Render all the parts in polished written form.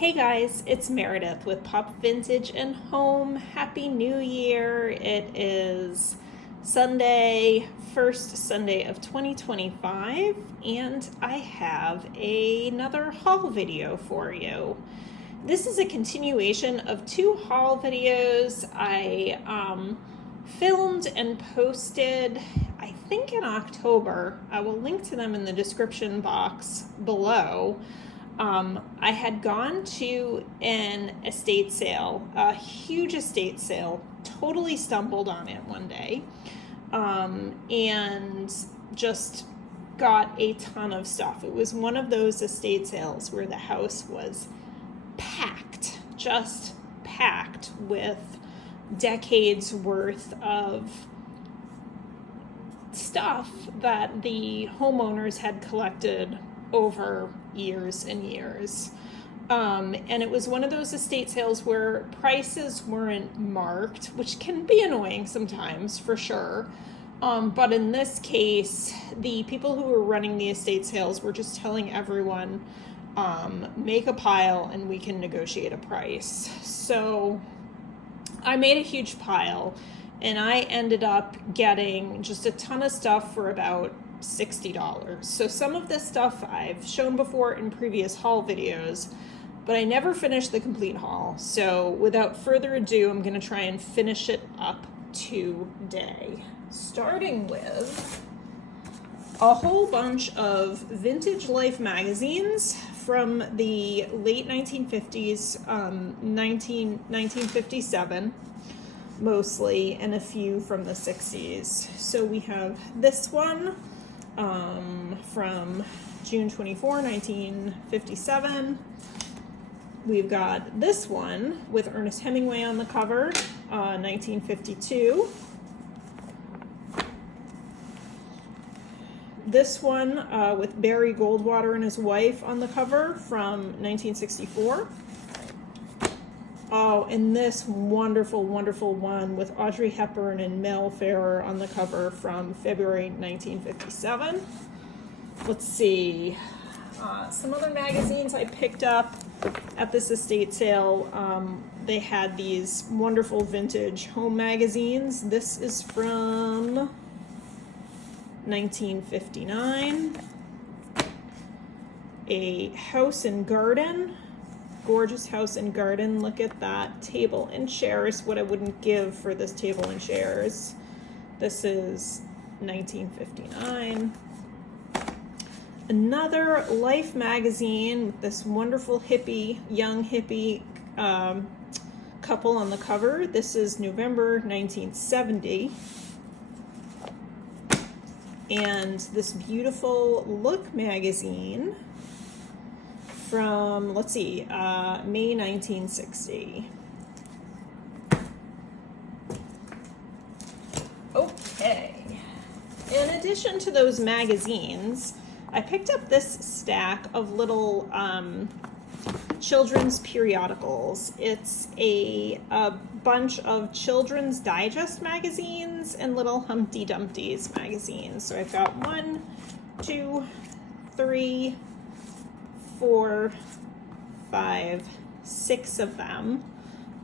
Hey guys, it's Meredith with Pop Vintage and Home. Happy New Year. It is Sunday, first Sunday of 2025, and I have another haul video for you. This is a continuation of two haul videos I filmed and posted, I think in October. I will link to them in the description box below. I had gone to an estate sale, a huge estate sale, totally stumbled on it one day, and just got a ton of stuff. It was one of those estate sales where the house was packed, just packed with decades worth of stuff that the homeowners had collected over years and years. And it was one of those estate sales where prices weren't marked, which can be annoying sometimes, for sure. But in this case, the people who were running the estate sales were just telling everyone, make a pile and we can negotiate a price. So I made a huge pile and I ended up getting just a ton of stuff for about $60. So some of this stuff I've shown before in previous haul videos, but I never finished the complete haul. So without further ado, I'm going to try and finish it up today. Starting with a whole bunch of vintage Life magazines from the late 1950s, 1957 mostly, and a few from the 60s. So we have this one from June 24, 1957. We've got this one with Ernest Hemingway on the cover, 1952. This one with Barry Goldwater and his wife on the cover from 1964. Oh, and this wonderful, wonderful one with Audrey Hepburn and Mel Ferrer on the cover from February 1957. Let's see. Some other magazines I picked up at this estate sale. They had these wonderful vintage home magazines. This is from 1959. A House and Garden. Gorgeous house and garden. Look at that. Table and chairs. What I wouldn't give for this table and chairs. This is 1959. Another Life magazine with this wonderful hippie, young hippie couple on the cover. This is November 1970. And this beautiful Look magazine from, let's see, May 1960. Okay. In addition to those magazines, I picked up this stack of little children's periodicals. It's a bunch of Children's Digest magazines and little Humpty Dumpty's magazines. So I've got 1, 2, 3, 4, 5, 6 of them.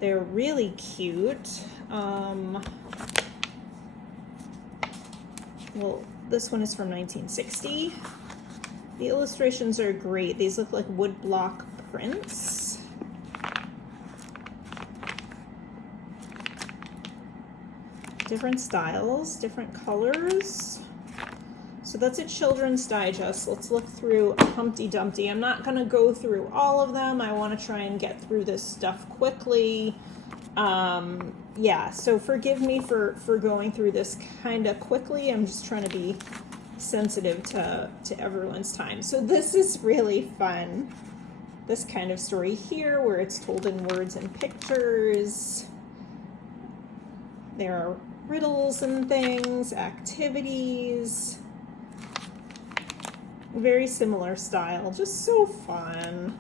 They're really cute. Well, this one is from 1960. The illustrations are great. These look like woodblock prints. Different styles, different colors. So that's a Children's Digest. Let's look through Humpty Dumpty. I'm not going to go through all of them. I want to try and get through this stuff quickly. Yeah, so forgive me for going through this kind of quickly. I'm just trying to be sensitive to everyone's time. So this is really fun. This kind of story here where it's told in words and pictures. There are riddles and things, activities. Very similar style, just so fun.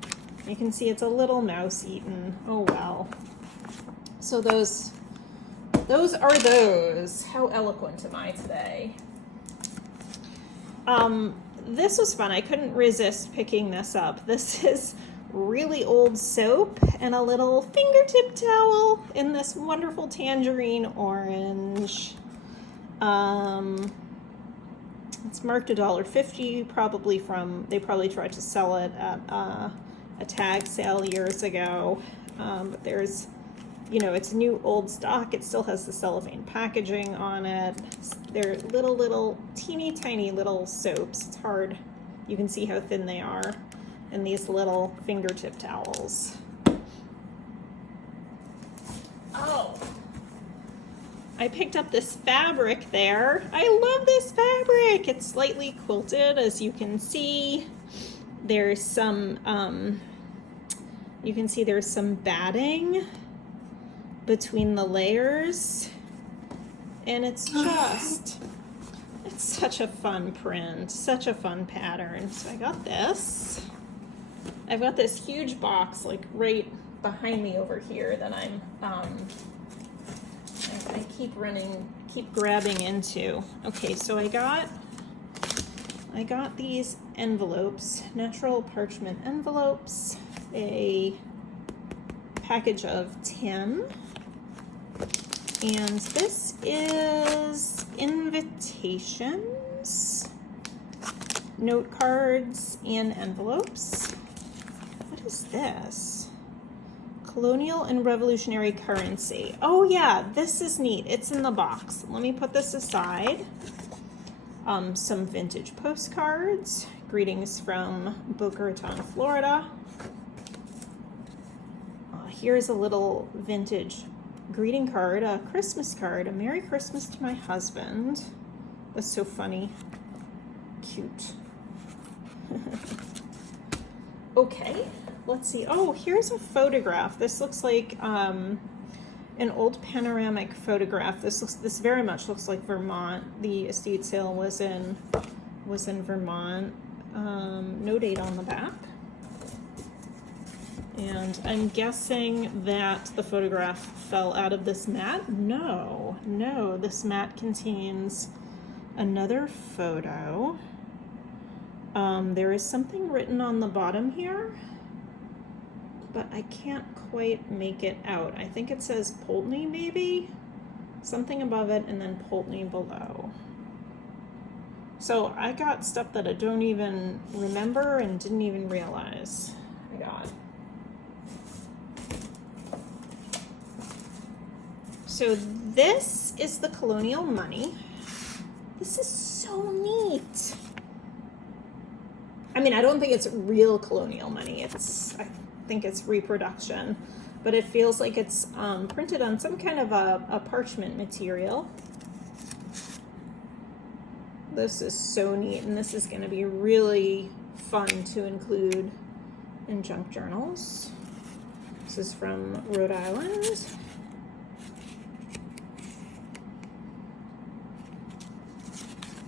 You can see it's a little mouse eaten. Oh well. So those are those. How eloquent am I today? This was fun. I couldn't resist picking this up. This is really old soap and a little fingertip towel in this wonderful tangerine orange. It's marked $1.50, probably they probably tried to sell it at a tag sale years ago. But there's, you know, it's new old stock. It still has the cellophane packaging on it. They're little teeny tiny little soaps. It's hard. You can see how thin they are. And these little fingertip towels. Oh, I picked up this fabric there. I love this fabric. It's slightly quilted, as you can see. There's some, you can see there's some batting between the layers. And it's such a fun print, such a fun pattern. So I got this. I've got this huge box like right behind me over here that I keep grabbing into. Okay, so I got these envelopes, natural parchment envelopes, a package of 10, and this is invitations, note cards, and envelopes. What is this? Colonial and Revolutionary Currency. Oh yeah, this is neat. It's in the box. Let me put this aside. Some vintage postcards. Greetings from Boca Raton, Florida. Here's a little vintage greeting card, a Christmas card, a Merry Christmas to my husband. That's so funny. Cute. Okay, let's see. Oh, here's a photograph. This looks like an old panoramic photograph. This very much looks like Vermont. The estate sale was in Vermont. No date on the back. And I'm guessing that the photograph fell out of this mat. No, this mat contains another photo. There is something written on the bottom here, but I can't quite make it out. I think it says Poultney, maybe? Something above it and then Poultney below. So I got stuff that I don't even remember and didn't even realize I got. So this is the Colonial Money. This is so neat. I mean, I don't think it's real Colonial Money. I think it's reproduction, but it feels like it's printed on some kind of a parchment material. This is so neat, and this is going to be really fun to include in junk journals. This is from Rhode Island.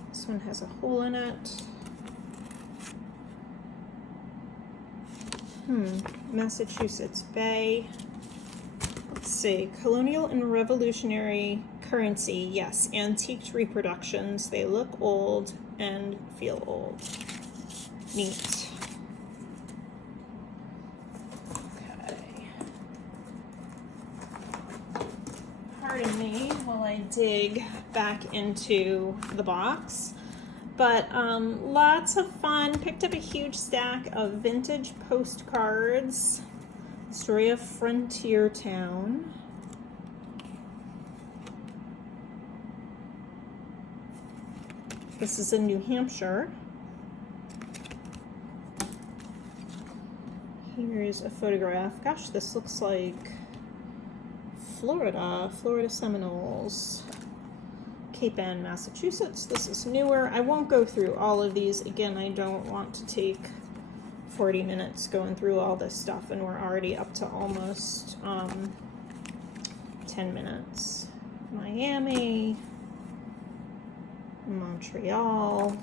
This one has a hole in it. Massachusetts Bay. Let's see. Colonial and Revolutionary Currency. Yes, antiqued reproductions. They look old and feel old. Neat. Okay. Pardon me while I dig back into the box. But lots of fun. Picked up a huge stack of vintage postcards. Story of Frontier Town. This is in New Hampshire. Here's a photograph. Gosh, this looks like Florida Seminoles. Cape Ann, Massachusetts. This is newer. I won't go through all of these. Again, I don't want to take 40 minutes going through all this stuff, and we're already up to almost 10 minutes. Miami, Montreal.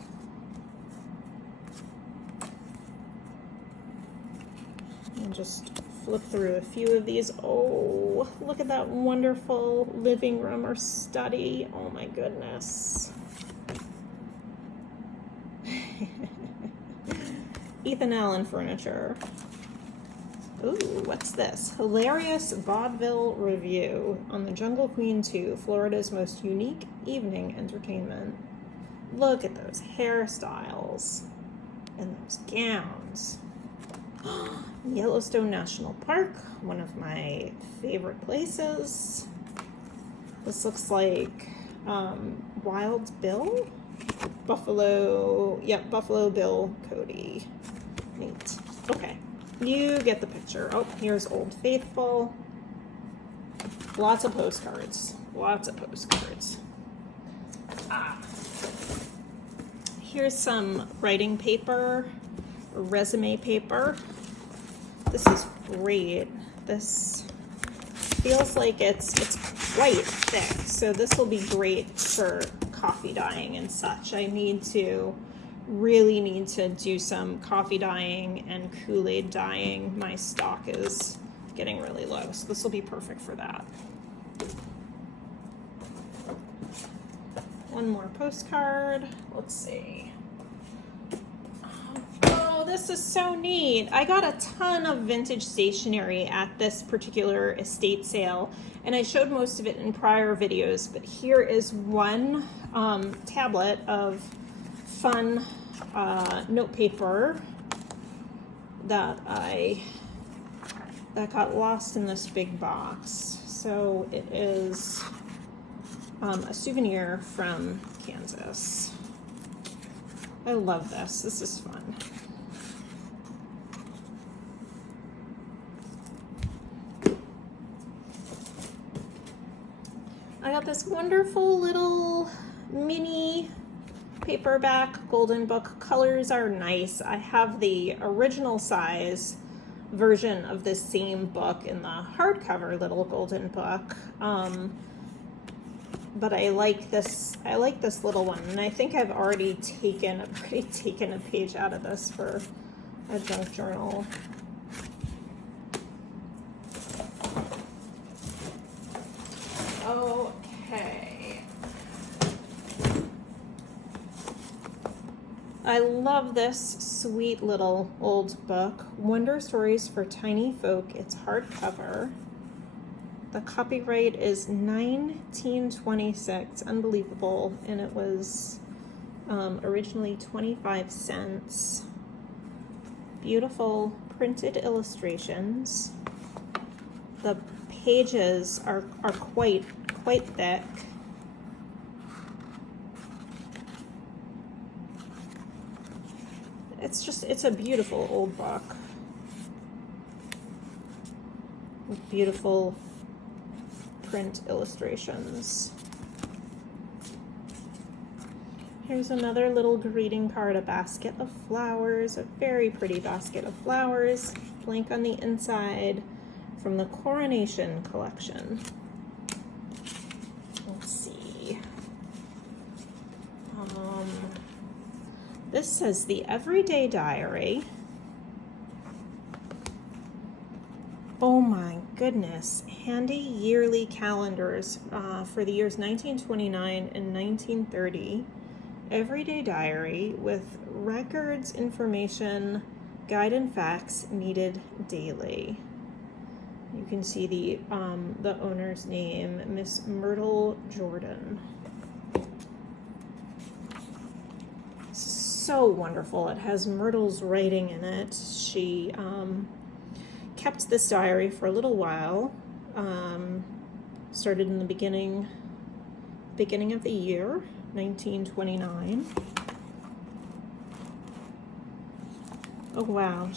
And just flip through a few of these. Oh, look at that wonderful living room or study. Oh my goodness. Ethan Allen furniture. Ooh, what's this? Hilarious vaudeville review on the Jungle Queen 2, Florida's most unique evening entertainment. Look at those hairstyles and those gowns. Yellowstone National Park, one of my favorite places. This looks like Wild Bill? Buffalo Bill Cody. Neat. Okay, you get the picture. Oh, here's Old Faithful. Lots of postcards. Lots of postcards. Here's some writing paper, resume paper. This is great. This feels like it's quite thick, so this will be great for coffee dyeing and such. I really need to do some coffee dyeing and Kool-Aid dyeing. My stock is getting really low, so this will be perfect for that. One more postcard. Let's see. Oh, this is so neat. I got a ton of vintage stationery at this particular estate sale, and I showed most of it in prior videos, but here is one tablet of fun note paper that got lost in this big box. So it is a souvenir from Kansas. I love this. This is fun. I got this wonderful little mini paperback Golden Book. Colors are nice. I have the original size version of this same book in the hardcover little Golden Book. But I like this little one, and I think I've already taken a page out of this for a junk journal. Okay. I love this sweet little old book, Wonder Stories for Tiny Folk. It's hardcover. The copyright is 1926, unbelievable, and it was originally 25 cents. Beautiful printed illustrations. The pages are quite thick. It's a beautiful old book with beautiful print illustrations. Here's another little greeting card, a basket of flowers, a very pretty basket of flowers, blank on the inside, from the Coronation collection. Let's see. This says the Everyday Diary. Oh my goodness, handy yearly calendars for the years 1929 and 1930. Everyday diary with records, information, guide and facts needed daily. You can see the owner's name, Miss Myrtle Jordan. So wonderful. It has Myrtle's writing in it. She kept this diary for a little while. Started in the beginning of the year, 1929. Oh wow,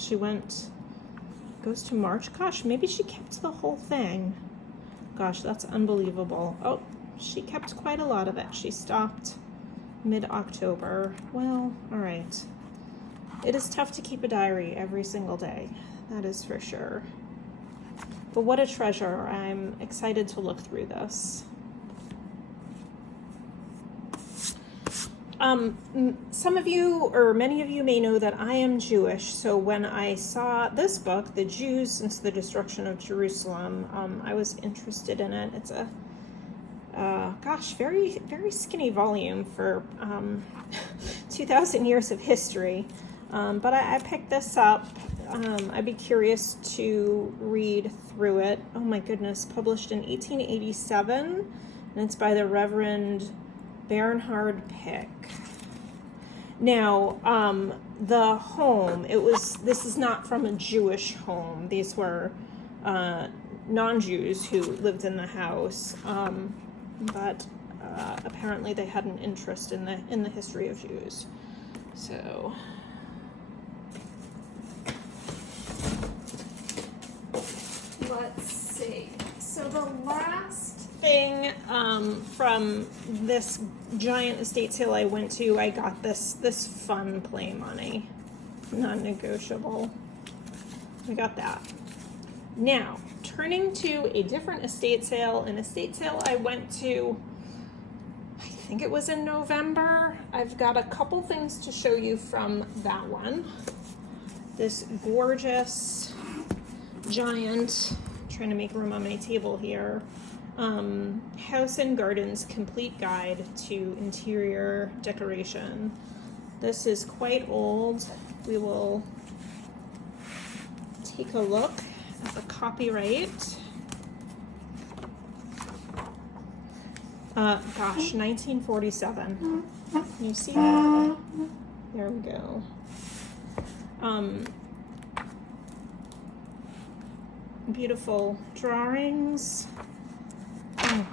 goes to March. Gosh, maybe she kept the whole thing. Gosh, that's unbelievable. Oh, she kept quite a lot of it. She stopped mid-October. Well, all right. It is tough to keep a diary every single day. That is for sure. But what a treasure. I'm excited to look through this. Some of you, or many of you, may know that I am Jewish, so when I saw this book, The Jews Since the Destruction of Jerusalem, I was interested in it. It's a, very, very skinny volume for 2,000 years of history, but I picked this up I'd be curious to read through it. Oh my goodness, published in 1887, and it's by the Reverend Bernhard Pick. Now, the home, this is not from a Jewish home. These were non-Jews who lived in the house, but apparently they had an interest in the history of Jews. So, let's see. So the last thing from this giant estate sale I went to, I got this fun play money, non-negotiable. I got that. Now, turning to a different estate sale, an estate sale I went to, I think it was in November. I've got a couple things to show you from that one. This gorgeous, giant, trying to make room on my table here, House and Gardens Complete Guide to Interior Decoration. This is quite old. We will take a look at the copyright. Gosh, 1947. Can you see that? There we go. Beautiful drawings. Oh,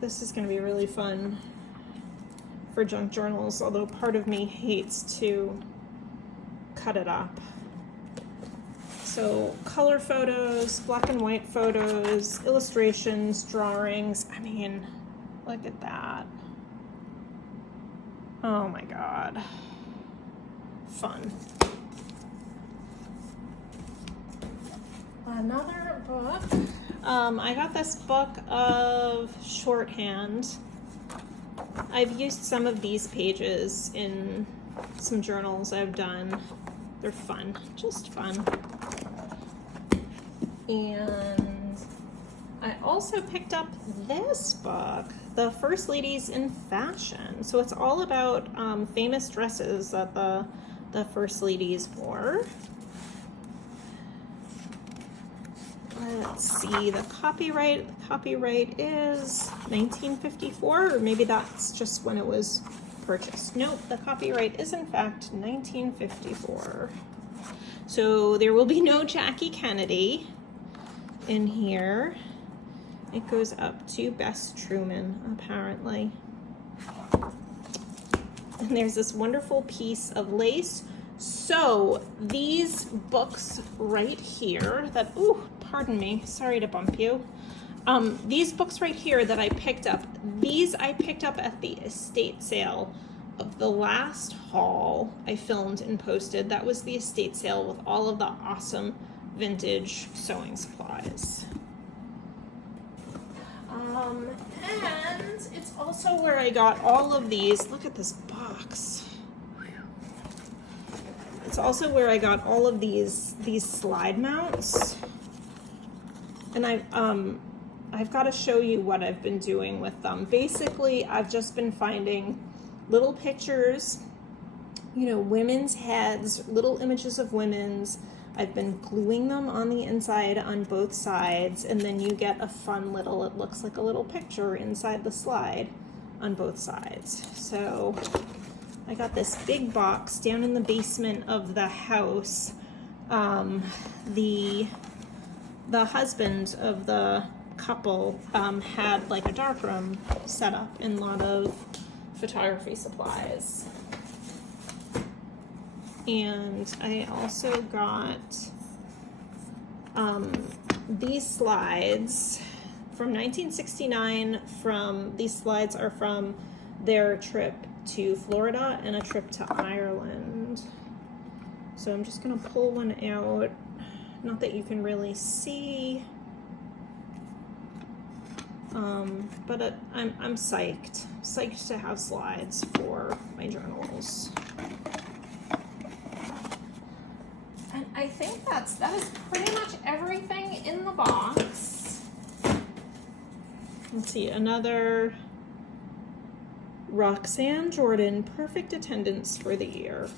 this is going to be really fun for junk journals, although part of me hates to cut it up. So color photos, black and white photos, illustrations, drawings. I mean, look at that. Oh my God. Fun. Another book. I got this book of shorthand. I've used some of these pages in some journals I've done. They're fun, just fun. And I also picked up this book, The First Ladies in Fashion. So it's all about famous dresses that the First Ladies wore. Let's see, the copyright is 1954, or maybe that's just when it was purchased. Nope, the copyright is in fact 1954. So there will be no Jackie Kennedy in here. It goes up to Bess Truman, apparently. And there's this wonderful piece of lace. So these books right here that, ooh, pardon me, sorry to bump you. These books right here that I picked up, these I picked up at the estate sale of the last haul I filmed and posted. That was the estate sale with all of the awesome vintage sewing supplies. And it's also where I got all of these. Look at this box. It's also where I got all of these slide mounts. And I've got to show you what I've been doing with them. Basically, I've just been finding little pictures, you know, women's heads, little images of women's. I've been gluing them on the inside on both sides, and then you get a fun little, it looks like a little picture inside the slide on both sides. So I got this big box down in the basement of the house. The husband of the couple had like a darkroom set up and a lot of photography supplies. And I also got these slides from 1969. These slides are from their trip to Florida and a trip to Ireland. So I'm just gonna pull one out. Not that you can really see, but I'm psyched to have slides for my journals. And I think that is pretty much everything in the box. Let's see, another Roxanne Jordan, perfect attendance for the year.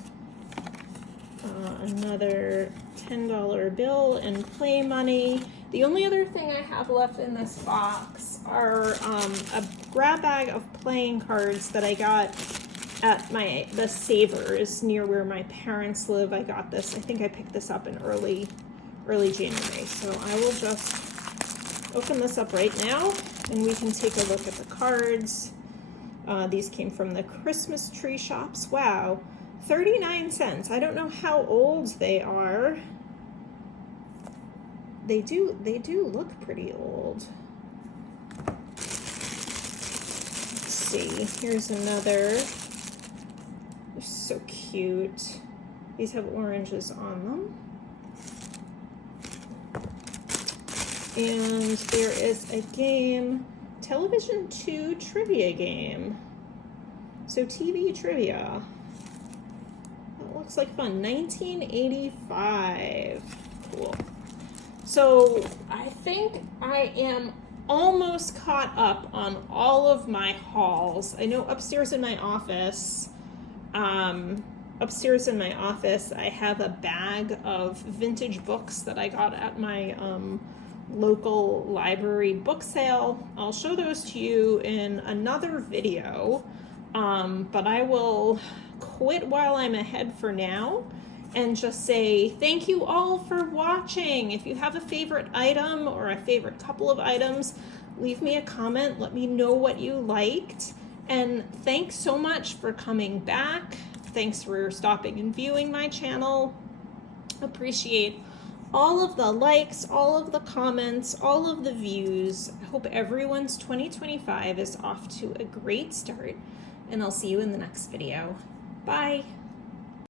Another $10 bill and play money. The only other thing I have left in this box are a grab bag of playing cards that I got at the Savers near where my parents live. I got this. I think I picked this up in early January. So I will just open this up right now and we can take a look at the cards. These came from the Christmas tree shops. Wow, 39 cents. I don't know how old they are. They do look pretty old. Let's see, here's another. They're so cute. These have oranges on them. And there is a game, Television 2 trivia game. So TV trivia. That looks like fun. 1985. Cool. So I think I am almost caught up on all of my hauls. I know upstairs in my office, I have a bag of vintage books that I got at my local library book sale. I'll show those to you in another video, but I will quit while I'm ahead for now and just say thank you all for watching. If you have a favorite item or a favorite couple of items, leave me a comment, let me know what you liked, and thanks so much for coming back. Thanks for stopping and viewing my channel. Appreciate all of the likes, all of the comments, all of the views. I hope everyone's 2025 is off to a great start, and I'll see you in the next video. Bye.